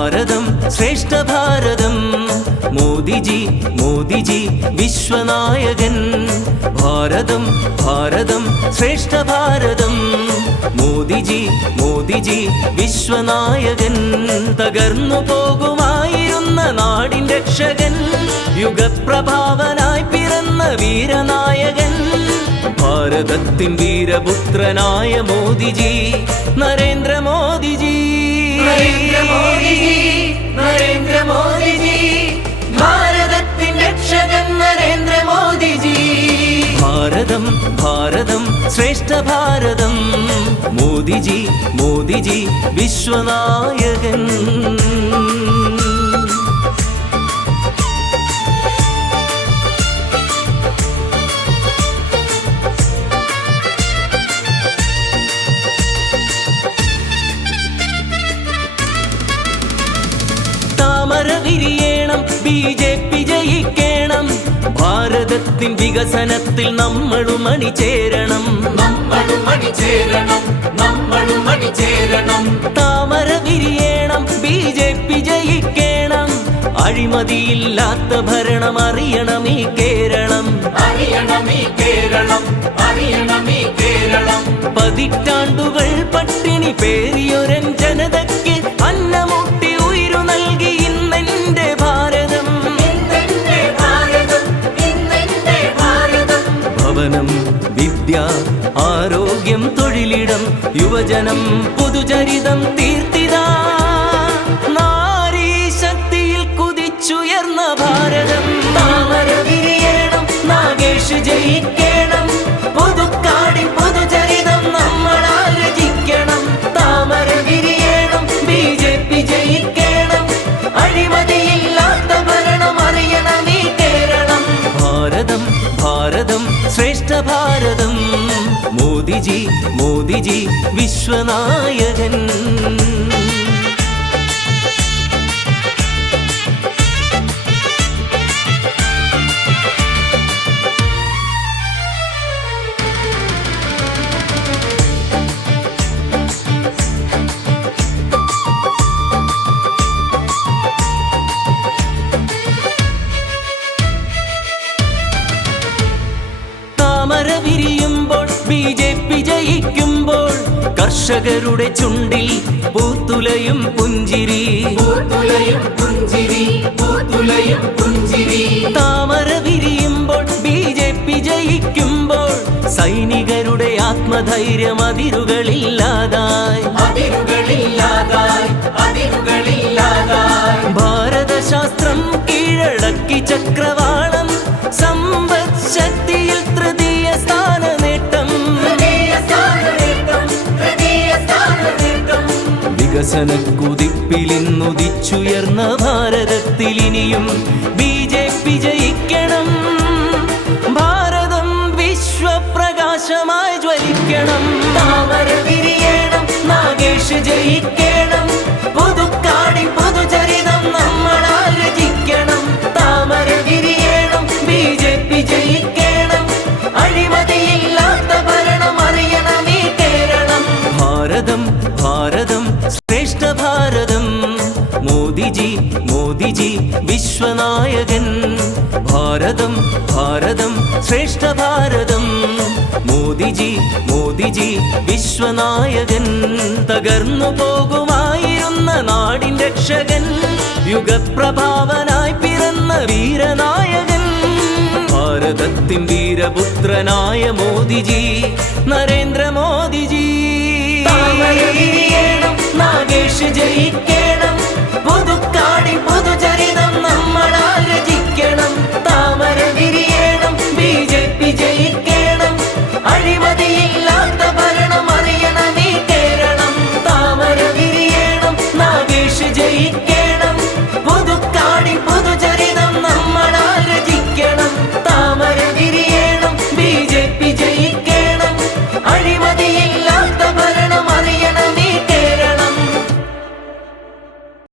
ഭാരതം ശ്രേഷ്ഠ ഭാരതം മോദിജി മോദിജി വിശ്വനായകൻ ഭാരതം ഭാരതം ശ്രേഷ്ഠ ഭാരതം മോദിജി മോദിജി വിശ്വനായകൻ തകർന്നു പോകുമായിരുന്ന നാടിൻ രക്ഷകൻ യുഗപ്രഭാവനായി പിറന്ന വീരനായകൻ ഭാരതത്തിൻ വീരപുത്രനായ മോദിജി നരേന്ദ്ര മോദിജി നരേന്ദ്ര മോദിജി ഭാരതത്തിൻ രക്ഷകൻ നരേന്ദ്ര മോദിജി ഭാരതം ഭാരതം ശ്രേഷ്ഠ ഭാരതം മോദിജി മോദിജി വിശ്വനായകൻ വിരിയണം ബിജെപി ജയിക്കണം ഭാരതത്തിൻ വികസനത്തിൽ നമ്മളും അണിചേരണം താമര വിരിയണം ബിജെപി ജയിക്കണം അഴിമതിയില്ലാത്ത ഭരണം അറിയണം ഈ കേരളം പതിറ്റാണ്ടുകൾ പട്ടിണി പേറിയൊരൻ ജനതയ്ക്ക് അന്നമുട്ടി ഉയിരു നൽകി ഇന്നെന്റെ ഭാരതം ഭവനം വിദ്യ ആരോഗ്യം തൊഴിലിടം യുവജനം പൊതുചരിതം തീർത്തിതാ നാരീ ശക്തിയിൽ കുതിച്ചുയർന്ന ഭാരതം താമര വിരിയണം നാഗേഷ് ജയിക്കണം പുതുക്കാടിൻ പൊതുചരിതം നമ്മളാൽ രചിക്കണം താമര വിരിയണം ബിജെപി ജയിക്കണം അഴിമതിയില്ലാത്ത ഭരണം അറിയണം ഈ കേരളം ഭാരതം ഭാരതം ശ്രേഷ്ഠ ഭാരതം മോദിജി മോദിജി വിശ്വനായകൻ വിരിയുമ്പോൾ ബിജെപി ജയിക്കുമ്പോൾ കർഷകരുടെ ചുണ്ടിൽ പൂത്തുലയും പുഞ്ചിരി താമര വിരിയുമ്പോൾ ബിജെപി ജയിക്കുമ്പോൾ സൈനികരുടെ ആത്മധൈര്യം അതിരുകളില്ലാതായി ഭാരതശാസ്ത്രം കീഴടക്കി ചക്രവാളം സമ്പദ് ശക്തിയിൽ തൃതീയ സ്ഥാന നേട്ടം വികസന കുതിപ്പിലിന്നുദിച്ചുയർന്ന ഭാരതത്തിൽ ഇനിയും ബിജെപി ജയിക്കണം ഭാരതം വിശ്വപ്രകാശമായി ജ്വലിക്കണം താമര വിരിയണം നാഗേഷ് ജയിക്കണം പുതുക്കാടിൻ പൊതുചരിതം നമ്മളാൽ രചിക്കണം താമര വിരിയണം ബിജെപി ജയിക്കണം അഴിമതിയില്ലാത്ത ഭരണം അറിയണം ഈ കേരളം ഭാരതം ഭാരതം ശ്രേഷ്ഠ ഭാരതം മോദിജി മോദിജി വിശ്വനായകൻ ഭാരതം ഭാരതം ശ്രേഷ്ഠ ഭാരതം മോദിജി മോദിജി വിശ്വനായകൻ തകർന്നു പോകുമായിരുന്ന നാടിൻ രക്ഷകൻ യുഗപ്രഭാവനായി പിറന്ന വീരനായകൻ ഭാരതത്തിൻ വീരപുത്രനായ മോദിജി നരേന്ദ്ര മോദിജി നാഗേഷ് ജയിക്കണം